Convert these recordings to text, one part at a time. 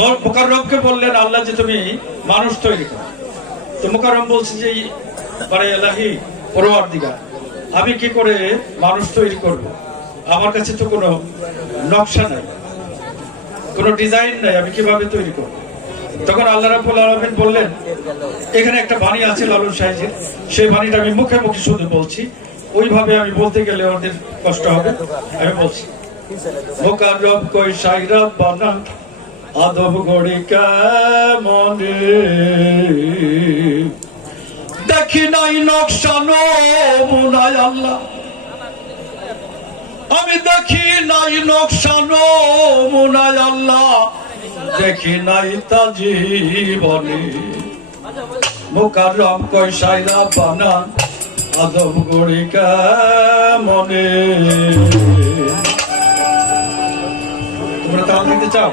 মোকাররমকে বললেন আল্লাহ যে তুমি মানুষ তৈরি করো। তো মোকাররম বলছে যে মানে এলাহি পরোয়ার দিঘা আমি কি করে মানুষ তৈরি করব? আমার কাছে তো কোনো নকশা নাই, কোনো ডিজাইন নাই, আমি কীভাবে তৈরি করব? তখন আল্লাহ রাব্বুল আলামিন বললেন, এখানে একটা বাণী আছে লালন সাহেবের, সেই বাণীটা আমি মুখে মুখে শুধু বলছি। ওইভাবে আমি বলতে গেলে ওদের কষ্ট হবে, আমি বলছি, মোকাররম কই সাইরা বানা আদব গড়ি মনে দেখি নাই নকশানো মুনায় আল্লাহ। আমি দেখি নাই নকশানো মুনায় আল্লাহ। দেখি নাই তা জীবনে। মোকাররম কই সাইরা বানা আদব গড়ি মনে তোমরা তাল দিতে চাও?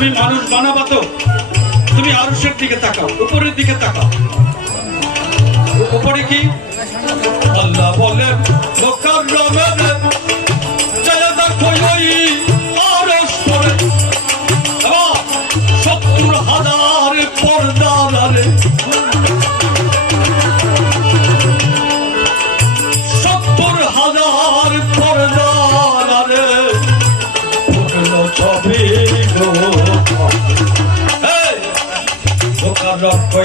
তুমি মানুষ বানাবা তো তুমি আরশের দিকে তাকাও, উপরের দিকে তাকাও। উপরে কি? আল্লাহ বলেন পরে। সত্তর হাজার পর্দারে সত্তর হাজার পর্দারে ফুটলো ছবি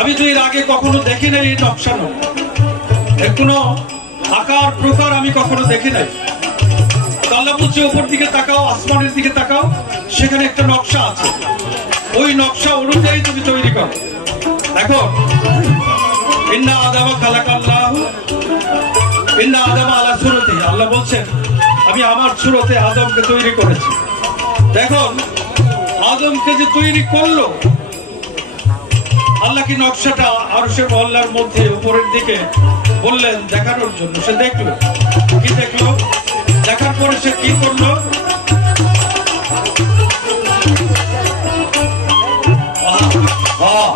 আমি তো এর আগে কখনো দেখি নাই এই নকশা নয় এর কোনো আকার, প্রকার আমি কখনো দেখি নাই। তো আল্লাহ বলছে উপর দিকে তাকাও, আসমানের দিকে তাকাও, সেখানে একটা নকশা আছে। ওই নকশা অনুযায়ী তুমি তৈরি করো। এখন ইন্না আদামা খালাকাল্লাহু, ইন্না আদম আলা সুরতি। আল্লাহ বলছেন, আমি আমার সুরতে আদমকে তৈরি করেছি। দেখুন আদমকে যে তৈরি করল আল্লাহ কি নকশাটা আরশের মহল্লার মধ্যে উপরের দিকে বললেন দেখানোর জন্য? সে দেখল। কি দেখল? দেখার পরে সে কি করল? আহ।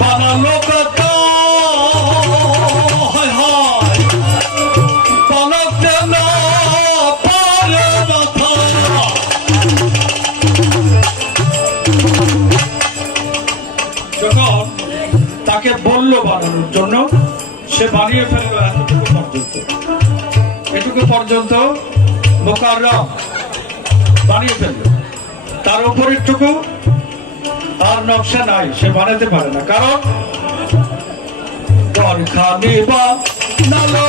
বানালো কত তাকে বলল বানানোর জন্য, সে বানিয়ে ফেলল এতটুকু পর্যন্ত। এটুকু পর্যন্ত মোকার বানিয়ে ফেলল। তার উপরের টুকু আর নকশা নাই, সে বানাতে পারে না। কারণ দরখানি বা নালো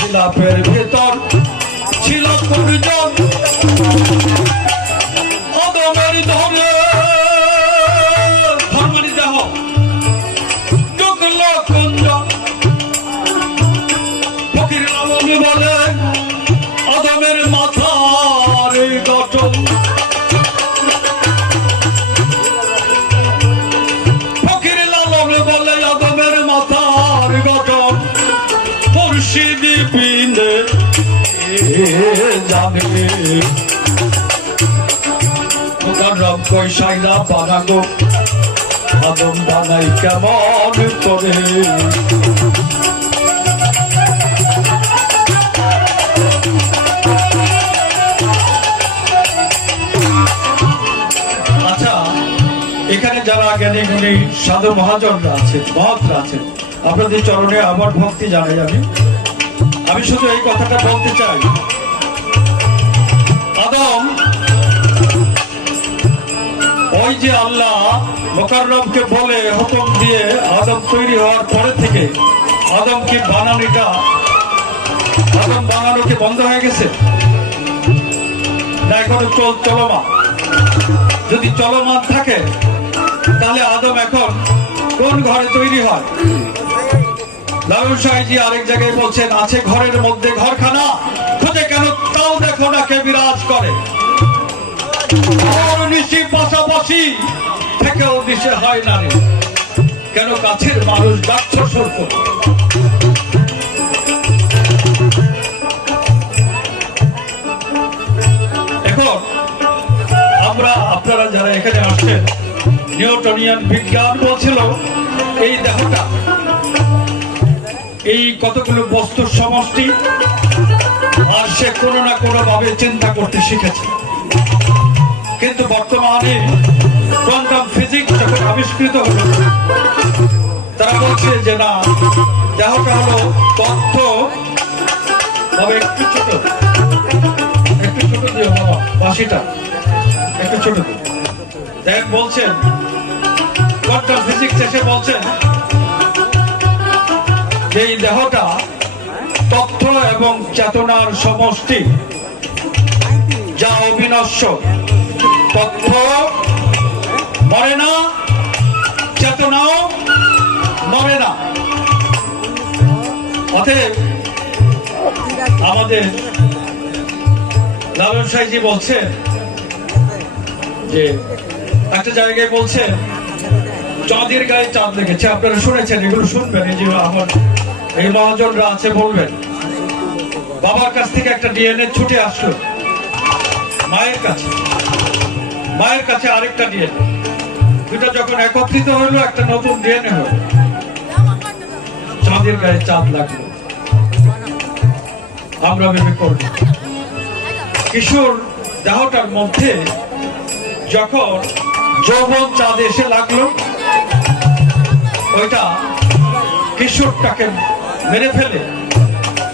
જિલ્લા પહેરી কেমন করে আচ্ছা এখানে যারা জ্ঞানী গুণী সাধু মহাজনরা আছেন মহৎরা আছেন, আপনাদের চরণে আমার ভক্তি জানাই আমি। আমি শুধু এই কথাটা বলতে চাই। আদম ওই যে আল্লাহ মোকাররমকে বলে হুকুম দিয়ে আদম তৈরি হওয়ার পরে থেকে আদম কি বানানিটা, আদম বানানো কি বন্ধ হয়ে গেছে। না, এখনও চল চলমান। যদি চলমান থাকে, তাহলে আদম এখন কোন ঘরে তৈরি হয়? লালন সাহেজি আরেক জায়গায় বলছেন, আছে ঘরের মধ্যে ঘরখানা, খুঁজে কেন তাও দেখো না কে বিরাজ করে? নিশি পাশাপাশি থেকেও দিশে হয় না রে। কেন কাছের মানুষ সর্প এখন আমরা, আপনারা যারা এখানে আসছেন, নিউটনিয়ান বিজ্ঞান বলছিল, এই দেহটা এই কতগুলো বস্তুর সমষ্টি আর সে কোনো না কোনো ভাবে চিন্তা করতে শিখেছে। কিন্তু বর্তমানে কোয়ান্টাম ফিজিক্স যখন আবিষ্কৃত হলো, তারা বলছে যে না, দেহটা হলো তথ্য তবে একটু ছোট। একটু ছোট দিও বাবা বাসিটা একটু ছোট দেখ বলছেন, কোয়ান্টাম ফিজিক্স এসে বলছেন চেতনার সমষ্টি, যা অবিনশ্বর তথ্য মরে না, চেতনাও মরে না। অতএব আমাদের লালন সাইজি বলছেন যে, একটা জায়গায় বলছেন চাঁদের গায়ে চাঁদ লেগেছে। আপনারা শুনেছেন, এগুলো শুনবেন। এই যে আমার এই মহাজনরা আছে, বলবেন। বাবার কাছ থেকে একটা ডিএনএ ছুটে আসলো। মায়ের কাছে। মায়ের কাছে আরেকটা ডিএনএ। দুটা যখন একত্রিত হলো, একটা নতুন ডিএনএ হলো। চাঁদের গায়ে চাঁদ লাগল। আমরা ভেবে করব কিশোর দেহটার মধ্যে যখন যৌবন চাঁদ এসে লাগল, ওইটা কিশোরটাকে মেরে ফেলে।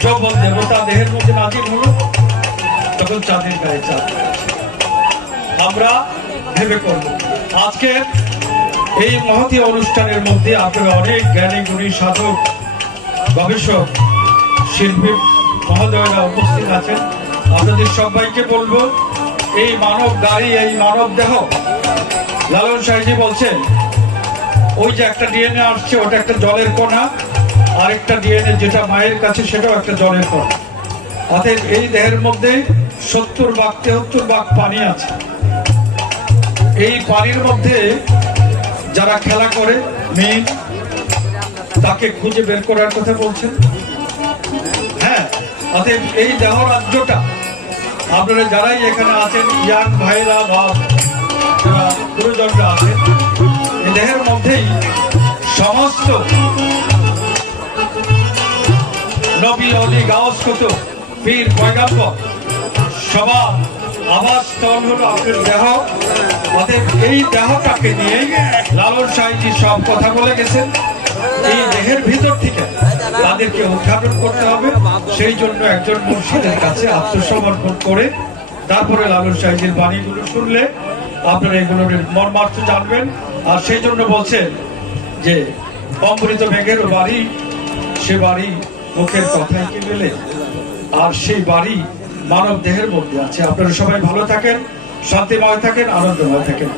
যৌবন দেবতা দেহের মধ্যে নাজির হলো তখন চাঁদের গায়ে চাঁদ। আমরা ভেবে করব। আজকে এই মহতী অনুষ্ঠানের মধ্যে আপনারা অনেক জ্ঞানী, গুণী, সাধক, গবেষক, শিল্পী, মহোদয়রা উপস্থিত আছেন। আপনাদের সবাইকে বলব, এই মানব গাড়ি এই মানব দেহ, লালন সাহেজি বলছেন, ওই যে একটা ডিএনএ আসছে, ওটা একটা জলের কণা আরেকটা ডিএনএ যেটা মায়ের কাছে, সেটাও একটা জলের কণা অতএব এই দেহের মধ্যে সত্তর ভাগ, তেহত্তর ভাগ পানি আছে। এই পানির মধ্যে যারা খেলা করে, মেয়ে, তাকে খুঁজে বের করার কথা বলছেন। হ্যাঁ অতএব এই দেহ রাজ্যটা আপনারা যারাই এখানে আছেন, ইয়াং ভাইরা বা যারা গুরুজনরা আছেন, এই দেহের মধ্যেই সমস্ত নবী অলি গাওস কত পীর পয়গাম্বর। সবার আবাস স্থল হলো আপনার দেহ। অতএব এই দেহটাকে নিয়ে লালন সাহেবজি সব কথা বলে গেছেন। এই দেহের ভিতর থেকে তাদেরকে উদ্ঘাটন করতে হবে। সেই জন্য একজন মুর্শিদের কাছে আত্মসমর্পণ করে তারপরে লালন সাহেবের বাণীগুলো শুনলে আপনারা এগুলোর মর্মার্থ জানবেন। আর সেই জন্য বলছেন যে, অমৃত মেঘের বাড়ি, সে বাড়ি মুখের কথায় কি মেলে আর সেই বাড়ি মানব দেহের মধ্যে আছে। আপনারা সবাই ভালো থাকেন, শান্তিময় থাকেন, আনন্দময় থাকেন।